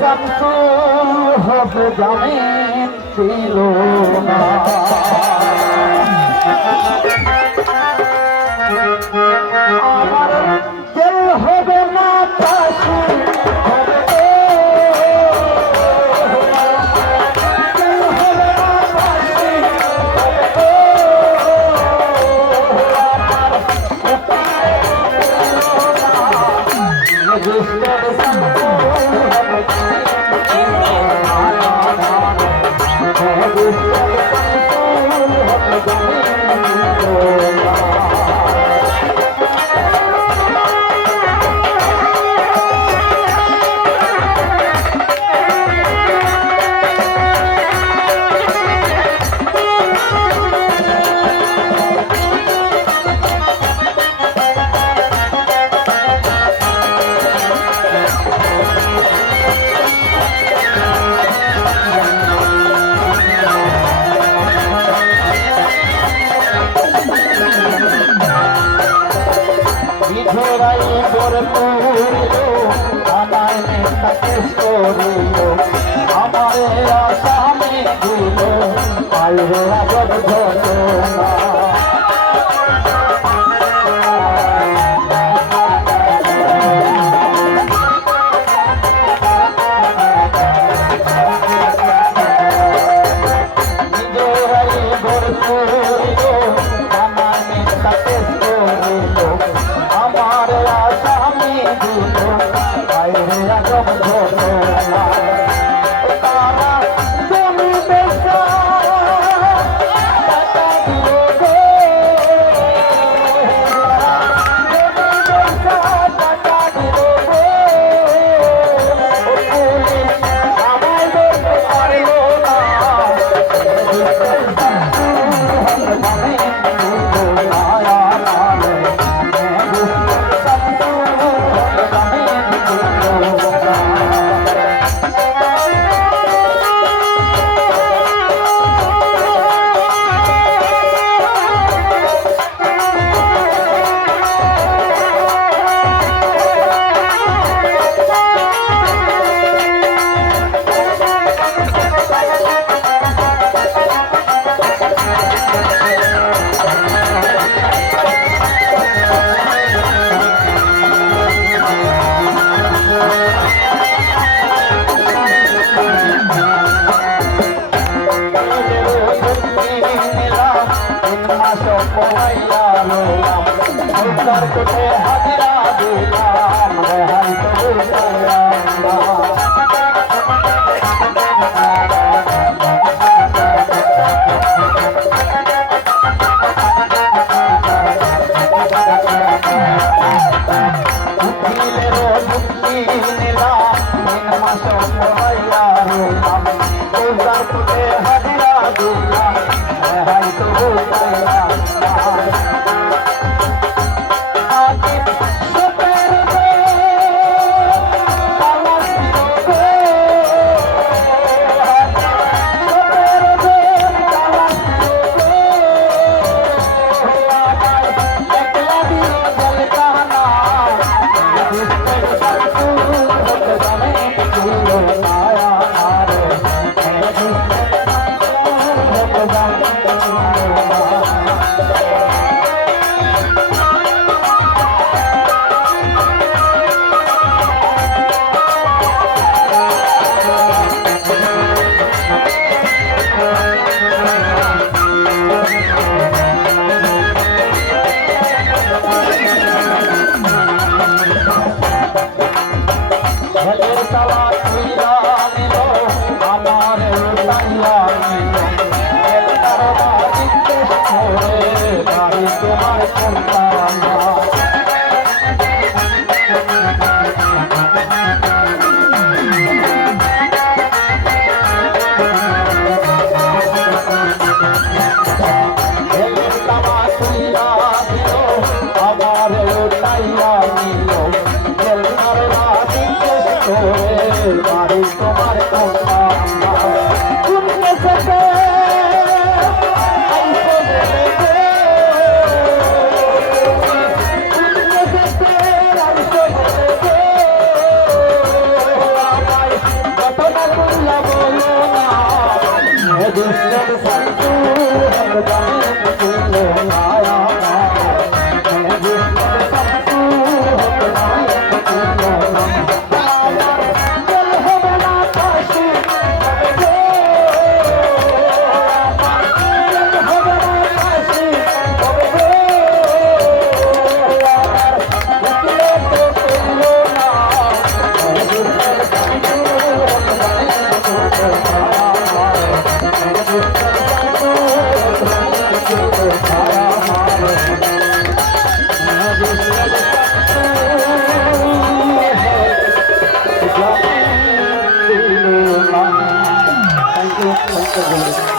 শামসুল হক জামিন ছিল না। আমার জেল হবে না ফাঁসি হবে গো। জেল হবে না ফাঁসি হবে গো। আমার উপায় ছিল না। রেজিস্টার শামসুল হক বিধরাই বরপুরিল আমায় নেতা কেস করিল আমারে আসামি দিল আইরে আজব ঘটনা। বিধরাই বরপুরিল আমায় নেতা কেস করিল আমার আসামি দিল আইরে আজব ঘটনা। তারা জমি বেচা টাকা দিল গো। জমি বেচা টাকা দিল গো। পুলিশ আমায় ধরতে পারল না। কোটে হাজিরা দিলাম রেহাই বাড়ি তোমার গো